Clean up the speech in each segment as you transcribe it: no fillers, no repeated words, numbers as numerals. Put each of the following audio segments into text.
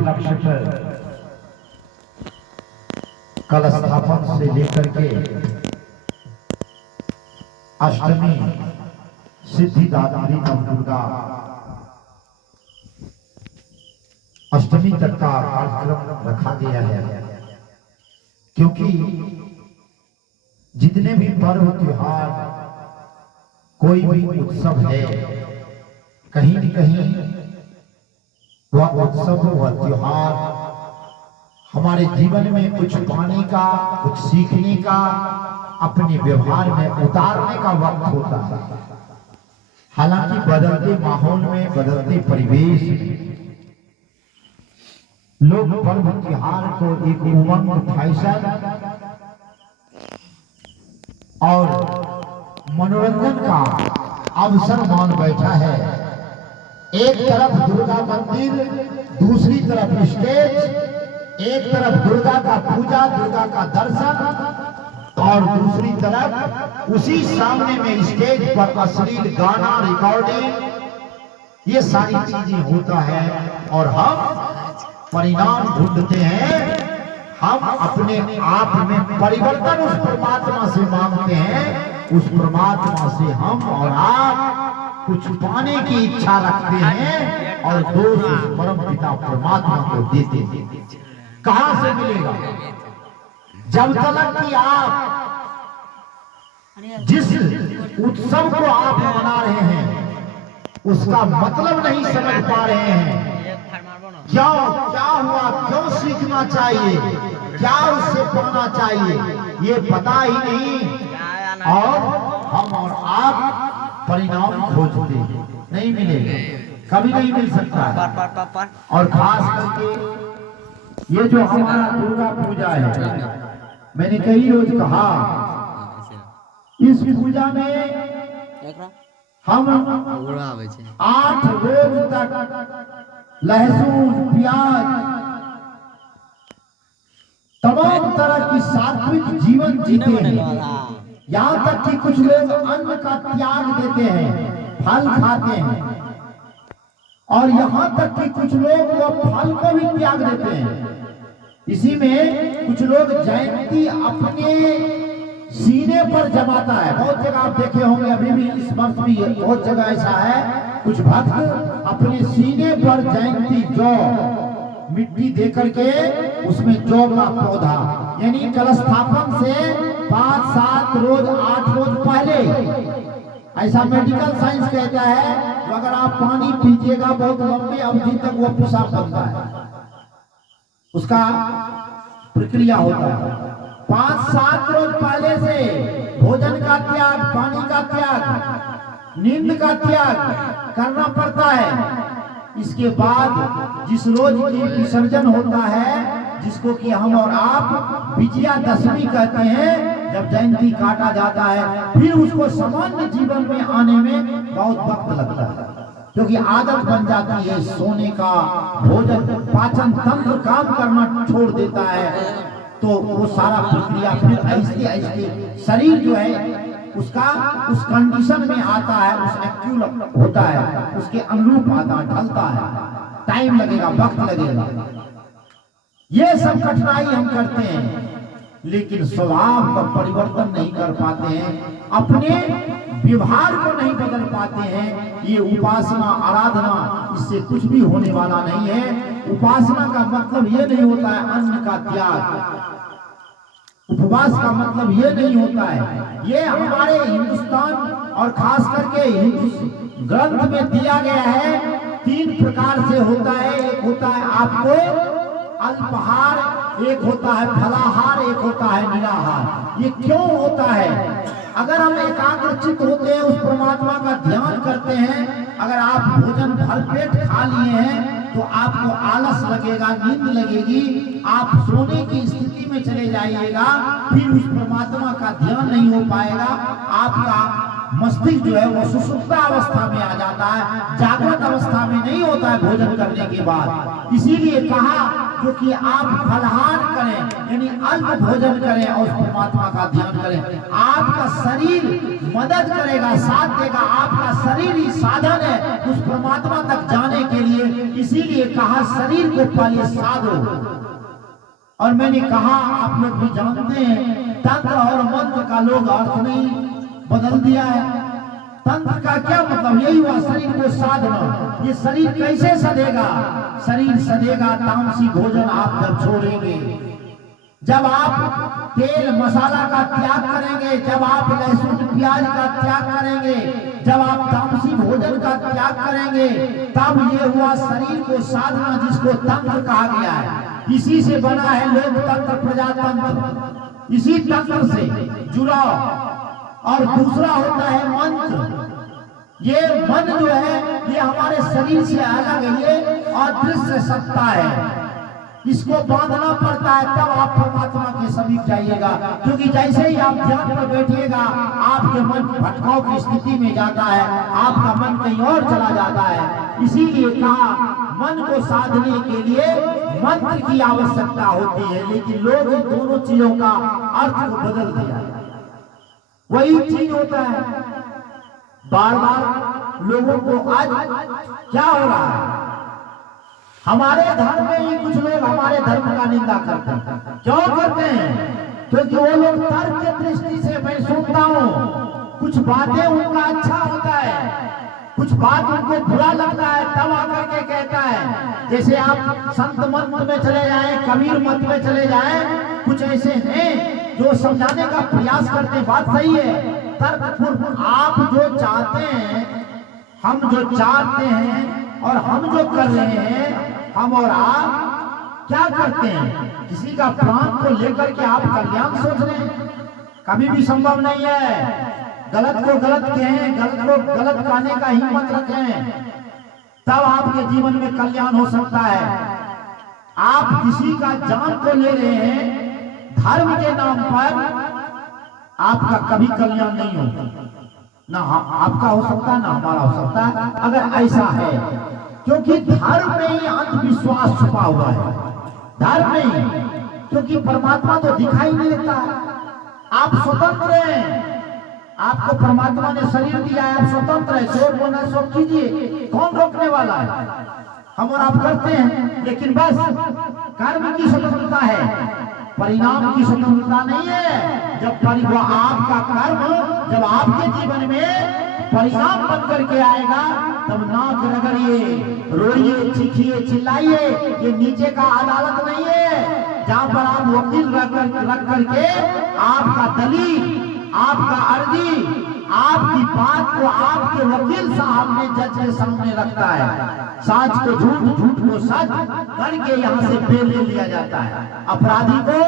लक्ष्य पर कल स्थापन से लेकर के अष्टमी सिद्धिदात्री नवदुर्गा अष्टमी तक का कार्यक्रम रखा गया है, क्योंकि जितने भी पर्व त्योहार कोई भी उत्सव है, कहीं न कहीं वह उत्सव वह त्योहार हमारे जीवन में कुछ पाने का, कुछ सीखने का, अपने व्यवहार में उतारने का वक्त होता है। हालांकि बदलते माहौल में, बदलते परिवेश, लोग पर्व त्योहार को एक उमंग, फैशन और मनोरंजन का अवसर मान बैठा है। एक तरफ दुर्गा मंदिर, दूसरी तरफ स्टेज, एक तरफ दुर्गा का पूजा, दुर्गा का दर्शन, और दूसरी तरफ उसी सामने में स्टेज पर अश्लील गाना, रिकॉर्डिंग, ये सारी चीजें होता है। और हम परिणाम ढूंढते हैं, हम अपने आप में परिवर्तन उस परमात्मा से मांगते हैं, उस परमात्मा से हम और आप कुछ पाने की इच्छा रखते हैं और दोष उस परम पिता परमात्मा को देते हैं। कहां से मिलेगा? जब तक कि आप जिस उत्सव को आप मना रहे हैं उसका मतलब नहीं समझ पा रहे हैं, क्या हुआ, क्यों सीखना चाहिए, क्या उससे पाना चाहिए, ये पता ही नहीं, और हम और आप परिणाम खोजते नहीं मिलेगा, कभी नहीं मिल सकता है। और खास करके ये जो हमारा दुर्गा पूजा है, मैंने कई रोज कहा, इस पूजा में हम 8 रोज तक लहसुन, प्याज, तमाम तरह की सात्विक जीवन जीते हैं। यहाँ तक कि कुछ लोग अन्न का त्याग देते हैं, फल खाते हैं, और यहाँ तक कि कुछ लोग वो फल को भी त्याग देते हैं। इसी में कुछ लोग जयंती अपने सीने पर जमाता है। बहुत जगह आप देखे होंगे, अभी भी इस वर्ष भी बहुत जगह ऐसा है, कुछ भक्त अपने सीने पर जयंती जौ मिट्टी दे करके उसमें जौ का पौधा, यानी कलस्थापन से 5, 7 रोज, 8 रोज पहले, ऐसा मेडिकल साइंस कहता है, तो अगर आप पानी पीजिएगा बहुत लंबी अवधि तक वो पेशाब बनता है, उसका प्रक्रिया होता है। 5, 7 रोज पहले से भोजन का त्याग, पानी का त्याग, नींद का त्याग करना पड़ता है। इसके बाद जिस रोज की विसर्जन होता है, जिसको कि हम और आप विजयादशमी कहते हैं, जब जयंती काटा जाता है, फिर उसको सामान्य जीवन में आने में बहुत वक्त लगता है, क्योंकि आदत बन जाती है सोने का, भोजन, पाचन तंत्र काम करना छोड़ देता है, तो वो सारा प्रक्रिया फिर ऐसे ऐसे शरीर जो है उसका उस कंडीशन में आता है, उस एक्टिव होता है, उसके अनुरूप आता है, ढलता है, टाइम लगेगा, वक्त लगेगा। ये सब कठिनाई हम करते हैं, लेकिन स्वभाव का परिवर्तन नहीं कर पाते हैं, अपने व्यवहार को नहीं बदल पाते हैं। ये उपासना, आराधना, इससे कुछ भी होने वाला नहीं है। उपासना का मतलब ये नहीं होता है अन्न का त्याग, उपवास का मतलब ये नहीं होता है। ये हमारे हिंदुस्तान और खास करके हिंदू ग्रंथ में दिया गया है, 3 प्रकार से होता है। एक होता है आपको अल्पाहार, एक होता है फलाहार, एक होता है निराहार। ये क्यों होता है? अगर हम एकाग्रचित्त होते हैं, उस परमात्मा का ध्यान करते हैं, अगर आप भोजन भरपेट खा लिए हैं तो आपको आलस लगेगा, नींद लगेगी, आप सोने की स्थिति में चले जाइएगा, फिर उस परमात्मा का ध्यान नहीं हो पाएगा। आपका मस्तिष्क जो है वो सुषुप्त अवस्था में आ जाता है, जागृत अवस्था में नहीं होता है भोजन करने के बाद। इसीलिए कहा जो कि आप फलाहार करें, यानी अल्प भोजन करें और परमात्मा का ध्यान करें। आपका शरीर मदद करेगा, साथ देगा, आपका शरीर ही साधन है उस परमात्मा तक जाने के लिए। इसीलिए कहा शरीर को पहले साधो। और मैंने कहा आप लोग भी जानते हैं तंत्र और मंत्र का लोग अर्थ नहीं बदल दिया है। तंत्र का क्या मतलब? यही हुआ शरीर को साधना। ये शरीर कैसे सधेगा? शरीर सधेगा तामसी भोजन आप जब छोड़ेंगे, जब आप तेल मसाला का त्याग करेंगे, जब आप लहसुन प्याज का त्याग करेंगे, जब आप तामसी भोजन का त्याग करेंगे, तब ये हुआ शरीर को साधना, जिसको तंत्र कहा गया है। इसी से बना है लोकतंत्र, प्रजातंत्र, इसी तंत्र से जुड़ा। और दूसरा होता है मंत्र। ये मन जो है ये हमारे शरीर से अलग है, ये अदृश्य सत्ता है। इसको बांधना पड़ता है, तब आप परमात्मा के समीप जाइएगा। क्योंकि जैसे ही आप ध्यान पर बैठिएगा आपके मन भटकाव की स्थिति में जाता है, आपका मन कहीं और चला जाता है। इसीलिए कहा मन को साधने के लिए मंत्र की आवश्यकता होती है। लेकिन लोग इन दोनों चीजों का अर्थ को बदल दिया है। वही चीज होता है बार बार लोगों को। आज क्या हो रहा है? हमारे धर्म में ही कुछ लोग हमारे धर्म का निंदा करते हैं। क्यों करते हैं? क्योंकि वो लोग तर्क की दृष्टि से, मैं सुनता हूँ कुछ बातें उनका अच्छा होता है, कुछ बात उनको बुरा लगता है, तब आकर के कहता है। जैसे आप संत मत में चले जाएं, कबीर मत में चले जाएं, कुछ ऐसे हैं जो समझाने का प्रयास करते हैं, बात सही है, तर्कपूर्ण। आप जो चाहते हैं, हम जो चाहते हैं और हम जो कर रहे हैं, हम और आप क्या करते हैं? किसी का प्राण को लेकर के आप कल्याण सोच रहे हैं? कभी भी संभव नहीं है। गलत को गलत कहें, गलत को गलत कहने का हिम्मत रखें, तब आपके जीवन में कल्याण हो सकता है। आप किसी का जान को ले रहे हैं धर्म के नाम पर, आपका कभी कल्याण नहीं होगा। ना आपका हो सकता है, ना हमारा हो सकता है, अगर ऐसा है। क्योंकि धर्म में ही अंधविश्वास छुपा हुआ है, धर्म में ही। क्योंकि परमात्मा तो दिखाई नहीं देता है। आप स्वतंत्र हैं, आपको परमात्मा ने शरीर दिया है, आप स्वतंत्र है, शोर बोलना शोर कीजिए, कौन रोकने वाला है? हम और आप करते हैं। लेकिन बस कर्म की स्वतंत्रता है, परिणाम की स्वतंत्रता नहीं है। जब आपका कर्म जब आपके जीवन में परिणाम बन करके आएगा, तब नाक रगड़िए, रोइए, चीखिए, चिल्लाइए। ये नीचे का अदालत नहीं है जहां पर आप वकील रख करके आपका दलील, आपका अर्जी, आपकी बात को आपके वकील साहब ने जज के सामने रखता है। सच को झूठ, झूठ को सच करके यहाँ से बेल ले लिया जाता है। अपराधी को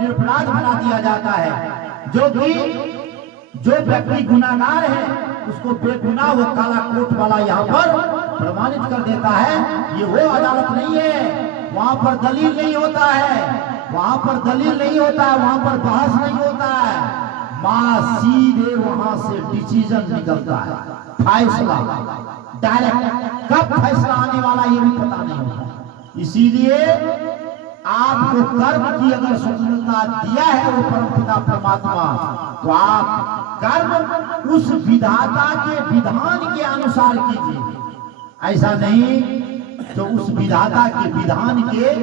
निरपराध बना दिया जाता है। जो व्यक्ति गुनाहगार है उसको बेगुनाह वो काला कोट वाला यहाँ पर प्रमाणित कर देता है। ये वो अदालत नहीं है, वहां पर दलील नहीं होता है, वहां पर दलील नहीं होता है, वहां पर बहस नहीं होता है। मां सीधे वहां से डिसीजन निकलता है, फैसला डायरेक्ट। कब फैसला आने वाला ये भी पता नहीं होता। इसीलिए आपको कर्म की अगर स्वतंत्रता दिया है वो परमपिता परमात्मा, तो आप कर्म उस विधाता के विधान के अनुसार कीजिए। ऐसा नहीं तो उस विधाता के विधान के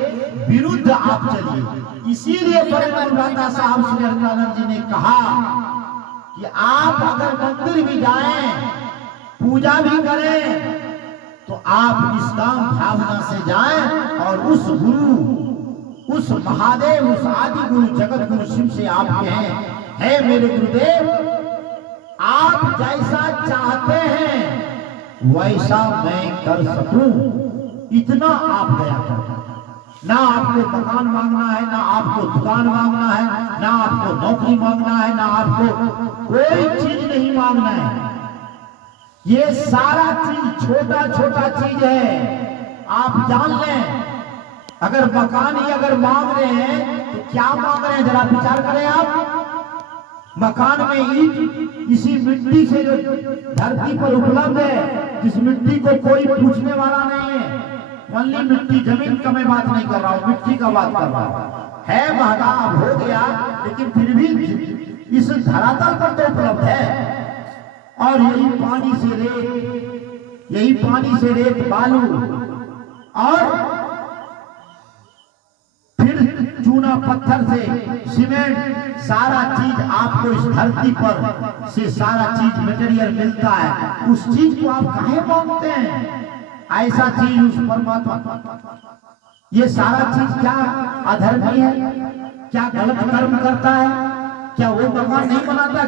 विरुद्ध आप चलिए। इसीलिए बड़े निर्माता साहब श्री हरिनानंद जी ने कहा कि आप अगर मंदिर भी जाएं, पूजा भी करें, तो आप निष्काम भावना से जाएं और उस गुरु, उस महादेव, उस आदि गुरु जगत गुरु शिव से आप कहें, है मेरे गुरुदेव, आप जैसा चाहते हैं वैसा मैं कर सकूं, इतना आप दया करें। ना आपको मकान मांगना है, ना आपको दुकान मांगना है, ना आपको नौकरी मांगना है, ना आपको कोई चीज नहीं मांगना है। ये सारा चीज छोटा छोटा चीज है, आप जान लें। अगर मकान ही अगर मांग रहे हैं तो क्या मांग रहे हैं, जरा विचार करें आप। मकान में ईंट इसी मिट्टी से जो धरती पर उपलब्ध है, जिस मिट्टी को कोई पूछने वाला नहीं है, ओनली मिट्टी, जमीन का मैं बात नहीं कर रहा हूँ, मिट्टी का बात कर रहा हूँ। है महंगा अब हो गया, लेकिन फिर भी इस धरातल पर तो उपलब्ध है। और यही पानी से रेत, यही पानी से रेत बालू और फिर चूना पत्थर से सीमेंट, सारा चीज आपको इस धरती पर से सारा चीज मटेरियल मिलता है। उस चीज को आप काहे मांगते हैं? ऐसा चीज उस परमात्मा, ये सारा चीज क्या अधर्मी है? क्या गलत कर्म करता है? क्या वो मकान नहीं बनाता?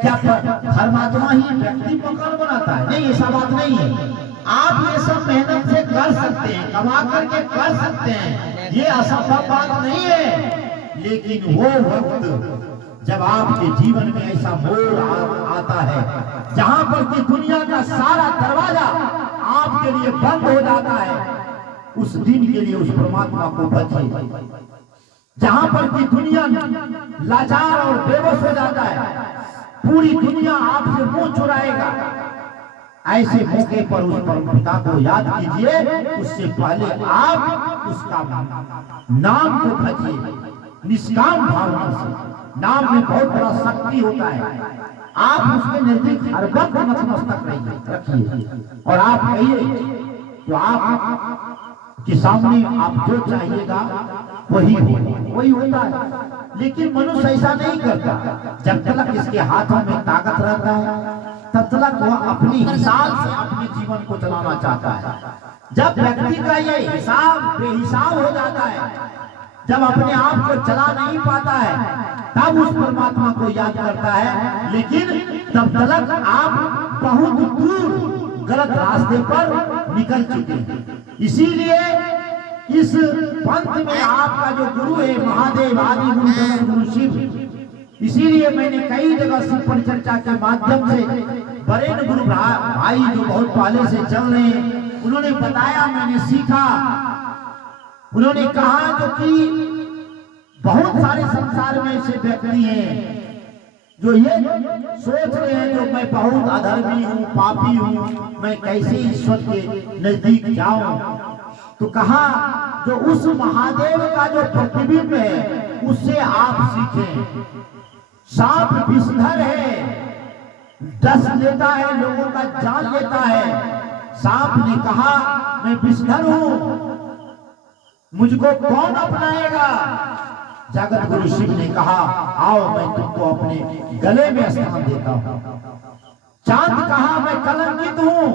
क्या धर्मात्मा ही व्यक्ति मकान बनाता है? नहीं, ऐसा बात नहीं है। आप ये सब मेहनत से कर सकते हैं, कमा करके कर सकते हैं, ये असंभव बात नहीं है। लेकिन वो वक्त जब आपके जीवन में ऐसा मोड़ आता है जहां पर कि दुनिया का सारा दरवाजा आपके लिए बंद हो जाता है, उस दिन के लिए उस परमात्मा को बचिए। जहां पर की दुनिया लाचार और बेबस हो जाता है, पूरी दुनिया आपसे मुंह चुराएगा, ऐसे मौके पर उस परमपिता को याद कीजिए। उससे पहले आप उसका नाम को भजिए निष्काम भावना से। नाम में बहुत बड़ा शक्ति होता है। आप उसके नजदीक हर वक्त नतमस्तक रखिए और आप कहिए तो आप के सामने आप जो चाहिएगा वही होता है। लेकिन मनुष्य ऐसा नहीं करता। जब तक इसके हाथों में ताकत रहता है तब तक वह अपनी हिसाब से अपने जीवन को चलाना चाहता है। जब व्यक्ति का ये हिसाब बेहिसाब हो जाता है, जब अपने आप को चला नहीं पाता है, तब उस परमात्मा को याद करता है। लेकिन तब तक आप बहुत दूर गलत रास्ते पर निकल चुके हैं। इसीलिए इस पंथ में आपका जो गुरु है महादेव आदि गुरु जगत गुरु शिव, इसीलिए मैंने कई जगह शिव परिचर्चा के माध्यम से बरेन गुरु भाई जो बहुत पहले से चल रहे हैं, उन्होंने बताया, मैंने सीखा। उन्होंने कहा जो कि बहुत सारे संसार में ऐसे व्यक्ति हैं जो ये सोच रहे हैं जो मैं बहुत अधर्मी हूँ, पापी हूँ, मैं कैसे ईश्वर के नजदीक जाऊं। तो कहा जो उस महादेव का जो प्रतिबिंब है उससे आप सीखें। सांप विषधर है, डस लेता है, लोगों का जान लेता है। सांप ने कहा मैं विषधर हूं, मुझको कौन अपनाएगा? जगत गुरु शिव ने कहा आओ मैं तुमको अपने गले में स्थान देता हूं। चांद कहा मैं कलंकित हूं,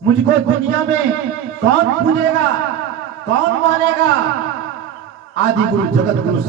मुझको दुनिया में कौन पूजेगा, कौन मानेगा? आदि गुरु जगत गुरु